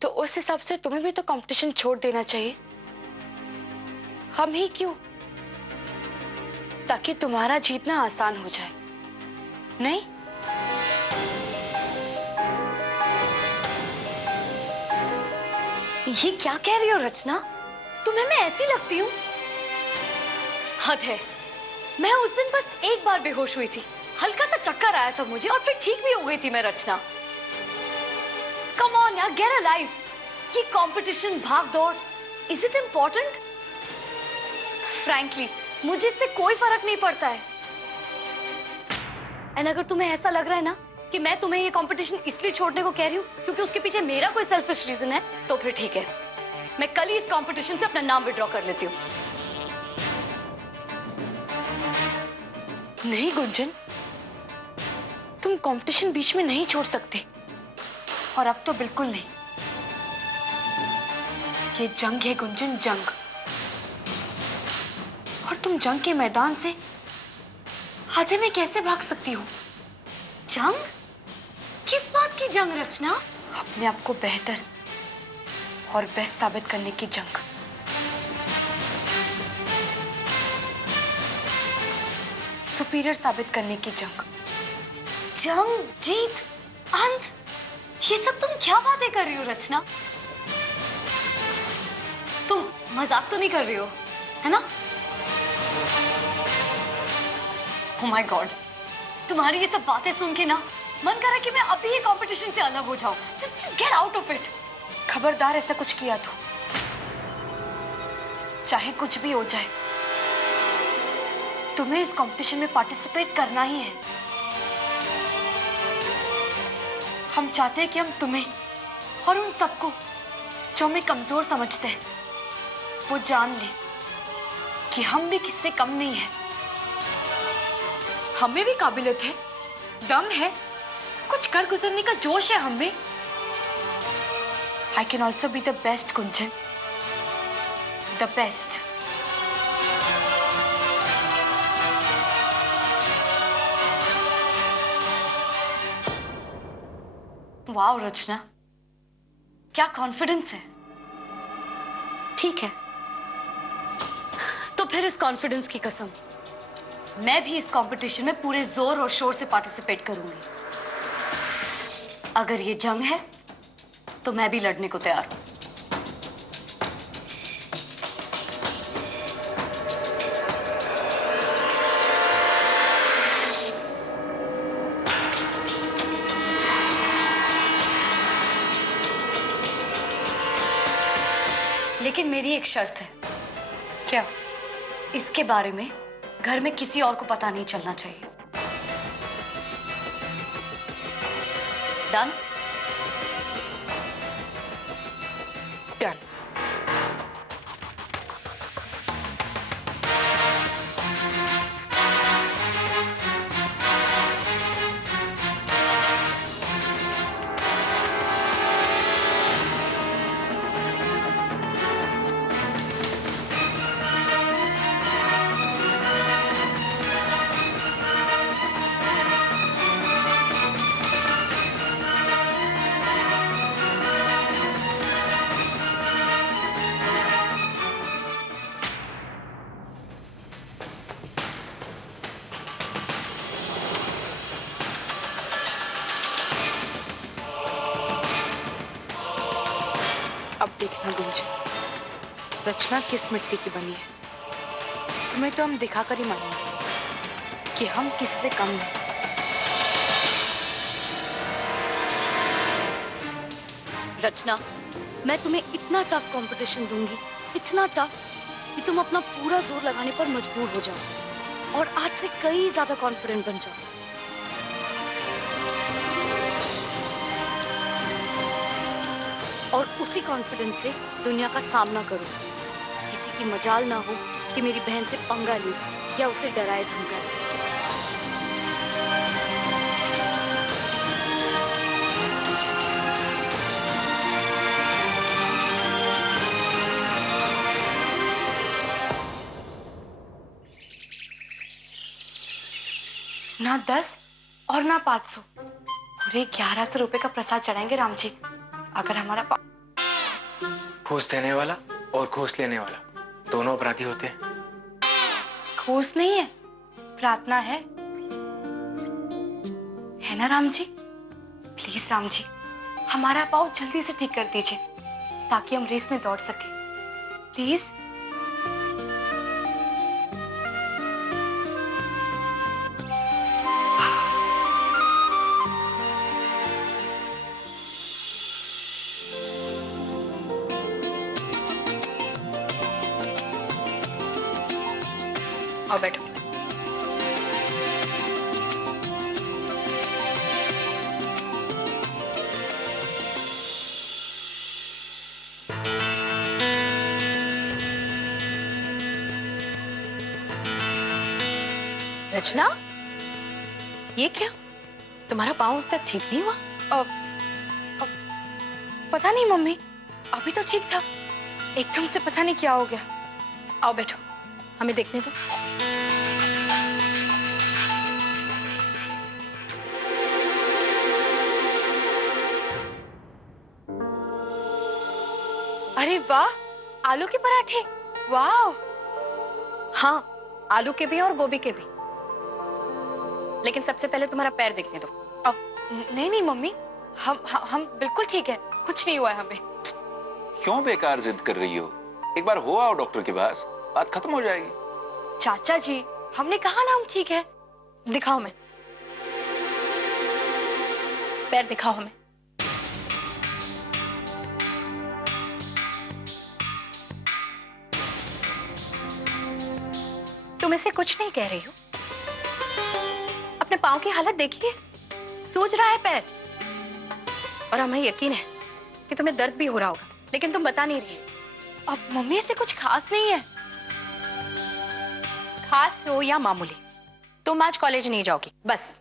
तो उस हिसाब से तुम्हें भी तो कंपटीशन छोड़ देना चाहिए। हम ही क्यों? ताकि तुम्हारा जीतना आसान हो जाए, नहीं? ये क्या कह रही हो रचना? तुम्हें मैं ऐसी लगती हूँ? हद है। मैं उस दिन बस एक बार बेहोश हुई थी, हल्का सा चक्कर आया था मुझे और फिर ठीक भी हो गई थी मैं रचना। कम ऑन यार, गेट अ लाइफ। ये कंपटीशन, भाग दौड़, इज इट इम्पोर्टेंट? फ्रैंकली मुझे इससे कोई फर्क नहीं पड़ता है। एंड अगर तुम्हें ऐसा लग रहा है ना कि मैं तुम्हें ये कंपटीशन इसलिए छोड़ने को कह रही हूँ क्योंकि उसके पीछे मेरा कोई सेल्फिश रीजन है, तो फिर ठीक है, मैं कल ही इस कंपटीशन से अपना नाम विड्रॉ कर लेती हूँ। नहीं गुंजन, तुम कंपटीशन बीच में नहीं छोड़ सकती, और अब तो बिल्कुल नहीं। ये जंग है गुंजन, जंग। और तुम जंग के मैदान से आधे में कैसे भाग सकती हो? जंग? किस बात की जंग रचना? अपने आप को बेहतर और बेस्ट साबित करने की जंग। सुपीरियर साबित करने की जंग। जंग, जीत, अंत, ये सब तुम क्या बातें कर रही हो रचना? तुम मजाक तो नहीं कर रही हो, है ना? Oh my God, तुम्हारी ये सब बातें सुन के ना मन कर रहा है कि मैं अभी ये कंपटीशन से अलग हो जाऊं। Just get out of it. खबरदार ऐसा कुछ किया तो, चाहे कुछ भी हो जाए, तुम्हें इस कंपटीशन में पार्टिसिपेट करना ही है। हम चाहते हैं कि हम तुम्हें और उन सबको जो हमें कमजोर समझते हैं, वो जान ले कि हम भी किससे कम नहीं है। हमें भी काबिलियत है, दम है, कुछ कर गुजरने का जोश है हमें। I can also be the best, Kunjan. The best. Wow Rachna, क्या कॉन्फिडेंस है। ठीक है, तो फिर इस कॉन्फिडेंस की कसम, मैं भी इस कंपटीशन में पूरे जोर और शोर से पार्टिसिपेट करूंगी। अगर ये जंग है तो मैं भी लड़ने को तैयार हूं। लेकिन मेरी एक शर्त है। क्या? इसके बारे में घर में किसी और को पता नहीं चलना चाहिए। डन? डन। अब देखना गुंजन, रचना किस मिट्टी की बनी है। तुम्हें तो हम दिखाकर ही मानेंगे कि हम किसी से कम नहीं। रचना, मैं तुम्हें इतना टफ कंपटीशन दूंगी, इतना टफ कि तुम अपना पूरा जोर लगाने पर मजबूर हो जाओ और आज से कई ज्यादा कॉन्फिडेंट बन जाओ। और उसी कॉन्फिडेंस से दुनिया का सामना करो। किसी की मजाल ना हो कि मेरी बहन से पंगा ले या उसे डराए धमकाए। ना 10, और ना 500, पूरे 1100 रुपए का प्रसाद चढ़ाएंगे राम जी। अगर हमारा घूस देने वाला और घूस लेने वाला दोनों अपराधी होते हैं। घूस नहीं है, प्रार्थना है ना राम जी? प्लीज राम जी, हमारा पाँव जल्दी से ठीक कर दीजिए ताकि हम रेस में दौड़ सके। प्लीज। आओ बैठो। रचना, ये क्या? तुम्हारा पाँव अब तक ठीक नहीं हुआ? पता नहीं मम्मी, अभी तो ठीक था, एकदम से पता नहीं क्या हो गया। आओ बैठो, हमें देखने दो। अरे वाह, आलू के पराठे, वाह। हाँ, आलू के भी और गोभी के भी। लेकिन सबसे पहले तुम्हारा पैर देखने दो। नहीं नहीं मम्मी, हम बिल्कुल ठीक है, कुछ नहीं हुआ है हमें। क्यों बेकार जिद कर रही हो? एक बार हो आओ डॉक्टर के पास, बात खत्म हो जाएगी। चाचा जी, हमने कहा ना हम ठीक है। दिखाओ हमें, पैर दिखाओ हमें। तुम इसे कुछ नहीं कह रही हो? अपने पाँव की हालत देखिए, सूज रहा है पैर। और हमें यकीन है कि तुम्हें दर्द भी हो रहा होगा, लेकिन तुम बता नहीं रही हो। अब मम्मी, ऐसे कुछ खास नहीं है। खास हो या मामूली, तुम आज कॉलेज नहीं जाओगी, बस।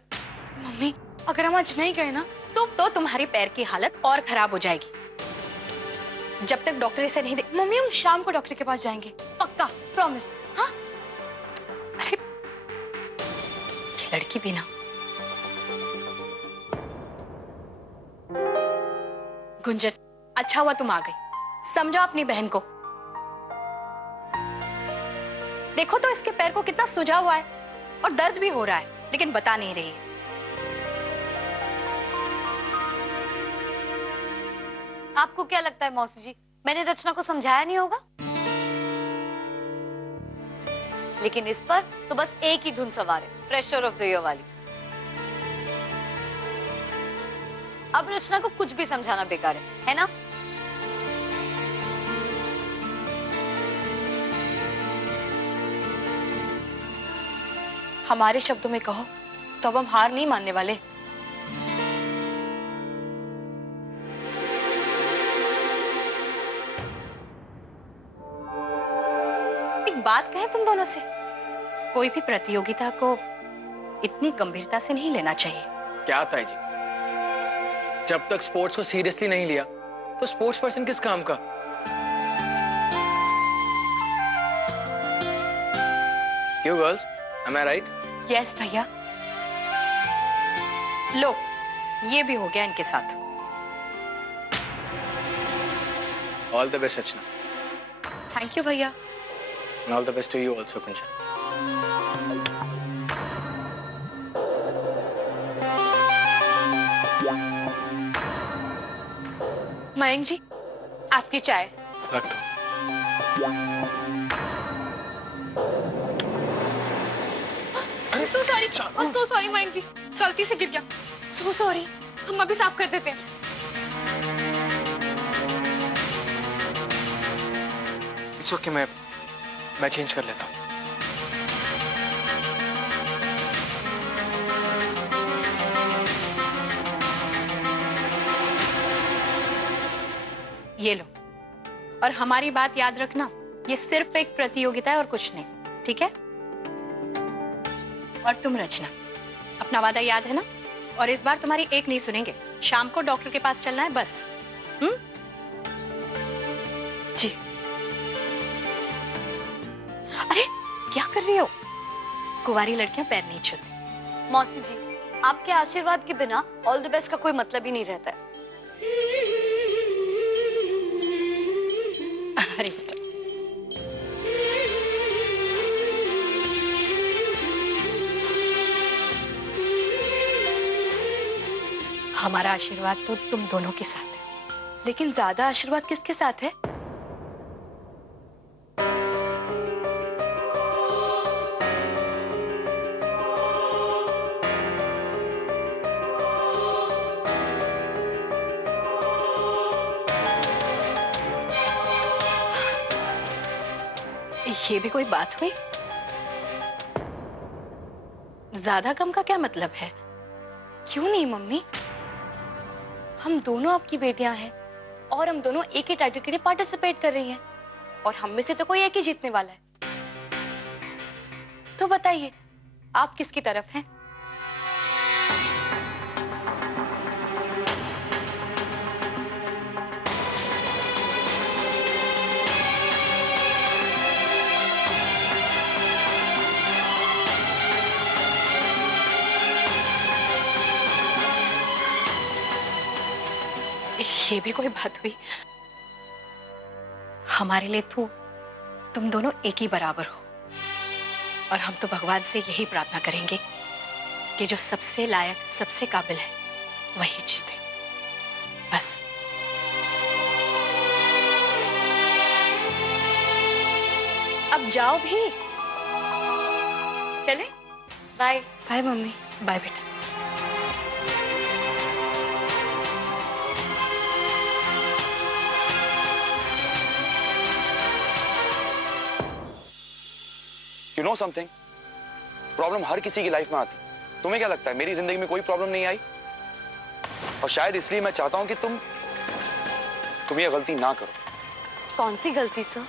मम्मी, अगर हम आज नहीं गए ना तो तुम्हारी पैर की हालत और खराब हो जाएगी। जब तक डॉक्टर इसे नहीं दे। मम्मी, हम शाम को डॉक्टर के पास जाएंगे, पक्का, प्रॉमिस। हाँ? अरे ये लड़की भी ना। गुंजन, अच्छा हुआ तुम आ गई, समझो अपनी बहन को। देखो तो इसके पैर को कितना सूजा हुआ है और दर्द भी हो रहा है, लेकिन बता नहीं रही है। आपको क्या लगता है मौसी जी, मैंने रचना को समझाया नहीं होगा? लेकिन इस पर तो बस एक ही धुन सवार है, फ्रेशर ऑफ द ईयर वाली। अब रचना को कुछ भी समझाना बेकार है ना? हमारे शब्दों में कहो तो अब हम हार नहीं मानने वाले। एक बात कहें तुम दोनों से, कोई भी प्रतियोगिता को इतनी गंभीरता से नहीं लेना चाहिए। क्या ताई जी, जब तक स्पोर्ट्स को सीरियसली नहीं लिया तो स्पोर्ट्स पर्सन किस काम का? क्यों girls, am I right? Yes भैया। लो, ये भी हो गया इनके साथ। All the best Rachna. Thank you भैया। And all the best to you also Kunjan. Mayank ji, आपकी चाय। रख दो। So sorry, so sorry Mayank ji, गलती से गिर गया। सो सॉरी, हम अभी साफ कर देते हैं। इट्स ओके, मैं चेंज कर लेता हूँ। ये लो, और हमारी बात याद रखना, ये सिर्फ एक प्रतियोगिता है और कुछ नहीं, ठीक है? और तुम रचना, अपना वादा याद है ना? और इस बार तुम्हारी एक नहीं सुनेंगे, शाम को डॉक्टर के पास चलना है बस। जी। अरे क्या कर रही हो? कुंवारी लड़कियां पैर नहीं छूती। मौसी जी, आपके आशीर्वाद के बिना ऑल द बेस्ट का कोई मतलब ही नहीं रहता है। अरे बेटा, हमारा आशीर्वाद तो तुम दोनों के साथ है। लेकिन ज्यादा आशीर्वाद किसके साथ है? ये भी कोई बात हुई? ज्यादा कम का क्या मतलब है? क्यों नहीं मम्मी, हम दोनों आपकी बेटियां हैं और हम दोनों एक ही टाइटल के लिए पार्टिसिपेट कर रही हैं और हम में से तो कोई एक ही जीतने वाला है। तो बताइए आप किसकी तरफ हैं? ये भी कोई बात हुई? हमारे लिए तो तुम दोनों एक ही बराबर हो और हम तो भगवान से यही प्रार्थना करेंगे कि जो सबसे लायक, सबसे काबिल है वही जीते, बस। अब जाओ भी। चले, बाय। Bye mummy. बाय बेटा। You know something? प्रॉब्लम हर किसी की लाइफ में आती। तुम्हें क्या लगता है मेरी जिंदगी में कोई प्रॉब्लम नहीं आई? और शायद इसलिए मैं चाहता हूं कि तुम ये गलती ना करो। कौन सी गलती सर?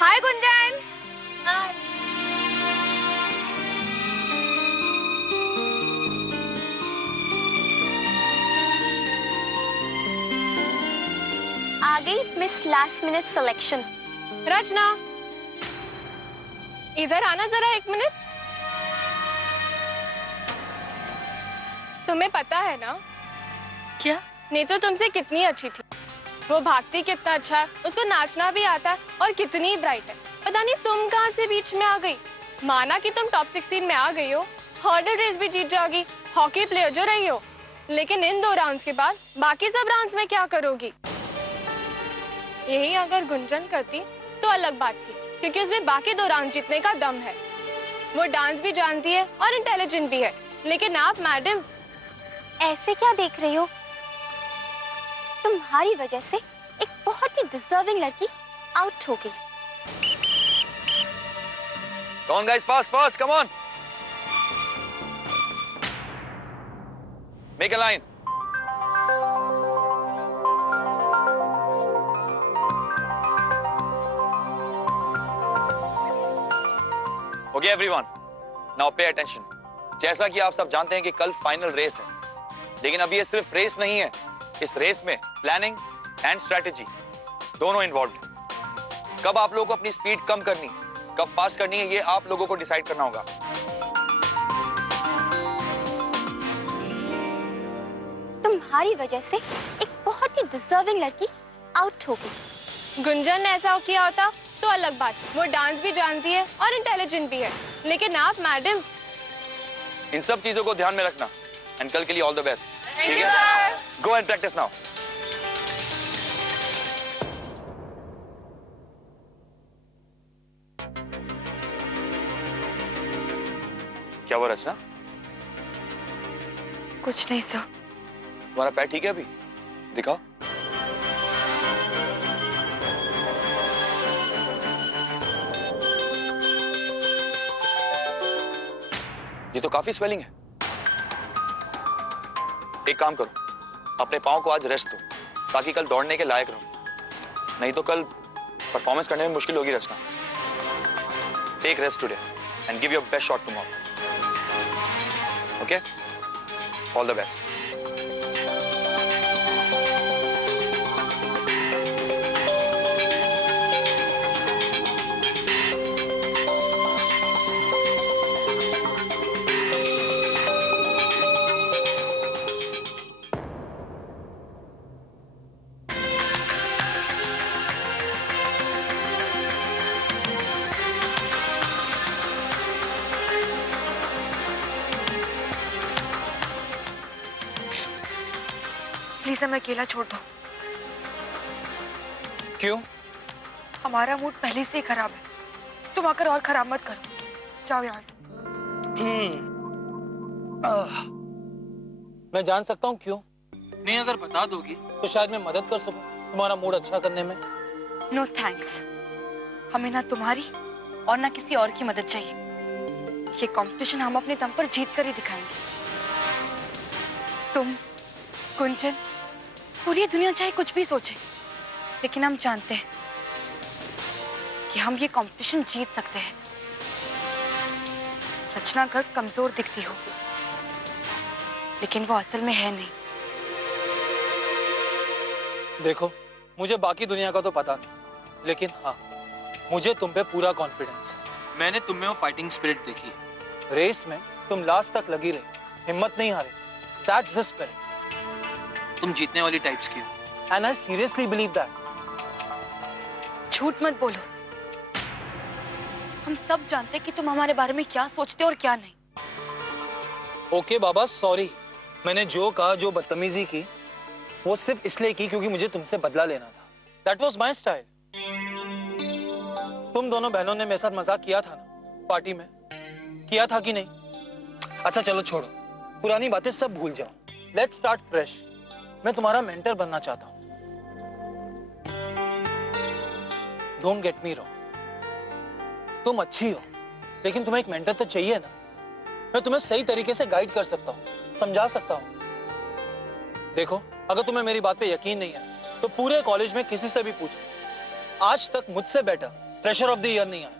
हाय गुंजन। आ गई मिस लास्ट मिनट सिलेक्शन। रचना, इधर आना जरा 1 मिनट। तुम्हें पता है ना क्या? नेतू तुमसे कितनी अच्छी थी। वो भागती कितना अच्छा है, उसको नाचना भी आता है और कितनी ब्राइट है। पता नहीं तुम कहां से बीच में आ गई। माना कि तुम टॉप 16 में आ गई हो, हर्डल रेस भी जीत जाओगी, हॉकी प्लेयर जो रही हो, लेकिन इन 2 राउंड्स के बाद बाकी सब राउंड्स में क्या करोगी? यही अगर गुंजन करती तो अलग बात थी, क्योंकि उसमें बाकी 2 राउंड जीतने का दम है। वो डांस भी जानती है और इंटेलिजेंट भी है। लेकिन आप मैडम ऐसे क्या देख रही हो? तुम्हारी वजह से एक बहुत ही डिजर्विंग लड़की आउट हो गई। Come on guys, fast, come on. Make a line. Okay everyone, now pay attention. जैसा कि आप सब जानते हैं कि कल फाइनल रेस है, लेकिन अब ये सिर्फ रेस नहीं है। इस रेस में प्लानिंग एंड स्ट्रेटेजी दोनों इन्वॉल्व है। कब आप लोगों को अपनी स्पीड कम करनी, कब फास्ट करनी है, ये आप लोगों को डिसाइड करना होगा। तुम्हारी वजह से एक बहुत ही डिजर्विंग लड़की आउट हो गई। गुंजन ने ऐसा किया होता तो अलग बात। वो डांस भी जानती है और इंटेलिजेंट भी है। लेकिन आप मैडम इन सब चीजों को ध्यान में रखना एंड कल के लिए ऑल द बेस्ट। ठीक है, गो एंड प्रैक्टिस नाउ। क्या हुआ रचना? कुछ नहीं सर। तुम्हारा पैर ठीक है अभी? दिखाओ। ये तो काफी स्वेलिंग है। एक काम करो, अपने पाँव को आज रेस्ट दो ताकि कल दौड़ने के लायक रहो। नहीं तो कल परफॉर्मेंस करने में मुश्किल होगी Rachna. Take rest today and give your best shot tomorrow. Okay? All the best. हमें अकेला छोड़ दो। क्यों? हमारा मूड पहले से ही खराब है, तुम आकर और खराब मत करो। जाओ यहाँ से। मैं जान सकता हूँ क्यों? नहीं, अगर बता दोगी तो शायद मैं मदद कर सकूं तुम्हारा मूड अच्छा करने में। नो थैंक्स, हमें ना तुम्हारी और ना किसी और की मदद चाहिए। ये कंपटीशन हम अपने दम पर जीत कर ही दिखाएंगे। तुम, कुंचन, पूरी दुनिया चाहे कुछ भी सोचे, लेकिन हम जानते हैं कि हम ये कंपटीशन जीत सकते हैं। रचना गर्ग कमजोर दिखती हो, लेकिन वो असल में है नहीं। देखो, मुझे बाकी दुनिया का तो पता नहीं, लेकिन हाँ, मुझे तुम पे पूरा कॉन्फिडेंस है। मैंने तुम में वो फाइटिंग स्पिरिट देखी है। रेस में तुम लास्ट तक लगी रही, हिम्मत नहीं हारे। That's the spirit. तुम जीतने वाली टाइप्स की हो, and I seriously believe that. झूठ मत बोलो, हम सब जानते हैं कि तुम हमारे बारे में क्या सोचते हो और क्या नहीं। ओके बाबा, सॉरी। मैंने जो कहा, जो बदतमीजी की, वो सिर्फ इसलिए की क्योंकि मुझे तुमसे बदला लेना था। That was my style. तुम दोनों बहनों ने मेरे साथ मजाक किया था ना पार्टी में, किया था कि नहीं? अच्छा चलो छोड़ो, पुरानी बातें सब भूल जाओ। Let's start fresh. मैं तुम्हारा मेंटर बनना चाहता हूँ। डोंट गेट मी रॉन्ग, तुम अच्छी हो, लेकिन तुम्हें एक मेंटर तो चाहिए ना। मैं तुम्हें सही तरीके से गाइड कर सकता हूँ, समझा सकता हूँ। देखो, अगर तुम्हें मेरी बात पे यकीन नहीं है तो पूरे कॉलेज में किसी से भी पूछो, आज तक मुझसे better fresher of the year नहीं आया।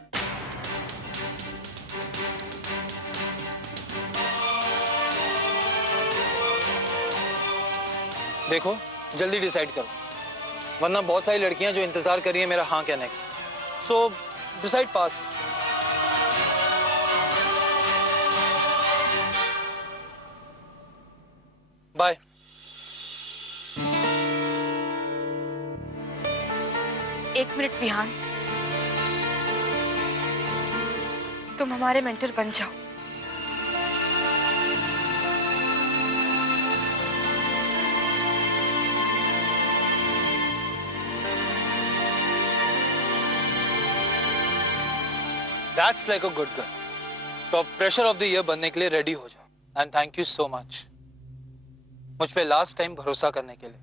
देखो, जल्दी डिसाइड करो, वरना बहुत सारी लड़कियां जो इंतजार कर रही हैं मेरा हाँ कहने का। So decide fast. बाय। एक मिनट विहान, तुम हमारे मेंटर बन जाओ। That's like a good girl. तो अब प्रेशर ऑफ द ईयर बनने के लिए रेडी हो जाओ। And thank you so much मुझ पे लास्ट टाइम भरोसा करने के लिए।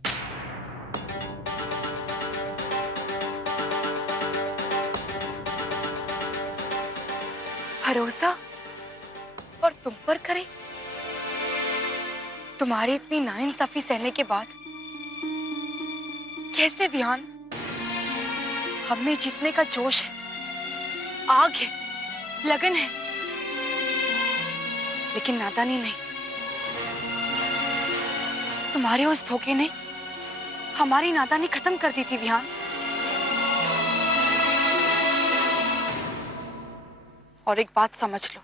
भरोसा और तुम पर करे? तुम्हारी इतनी नाइंसाफी सहने के बाद कैसे विहान? हम में जीतने का जोश है, आग है, लगन है, लेकिन नादानी नहीं। तुम्हारे उस धोखे ने हमारी नादानी खत्म कर दी थी विहान। और एक बात समझ लो,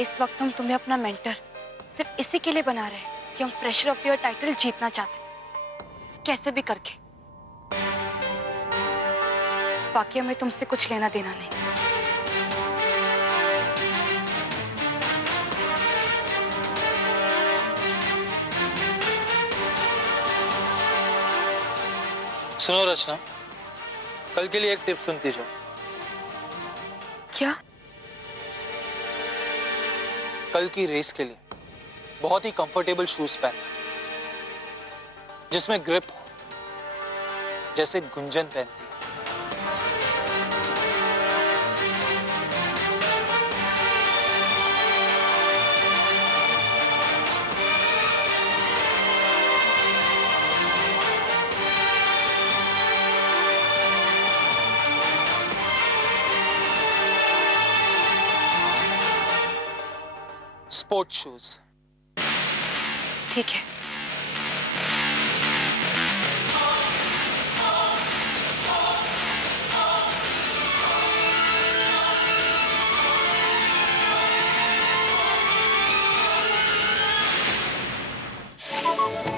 इस वक्त हम तुम्हें अपना मेंटर सिर्फ इसी के लिए बना रहे हैं कि हम fresher of the year title जीतना चाहते हैं, कैसे भी करके। बाकी हमें तुमसे कुछ लेना देना नहीं। सुनो रचना, कल के लिए एक टिप सुनती जाओ। क्या? कल की रेस के लिए बहुत ही कंफर्टेबल शूज पहनना, जिसमें ग्रिप हो, जैसे गुंजन पहनती है। Sports shoes. ठीक है।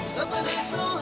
सपने सो